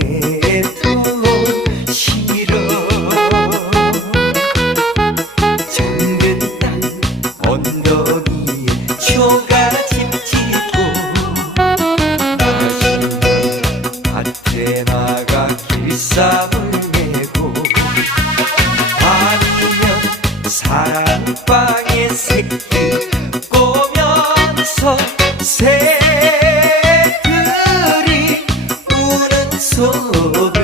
내도 싫어. 작은 땅 언덕이 초가집 짓고 나가시는 안테나가 길쌈을 내고 아니면 사랑방의 색 Oh.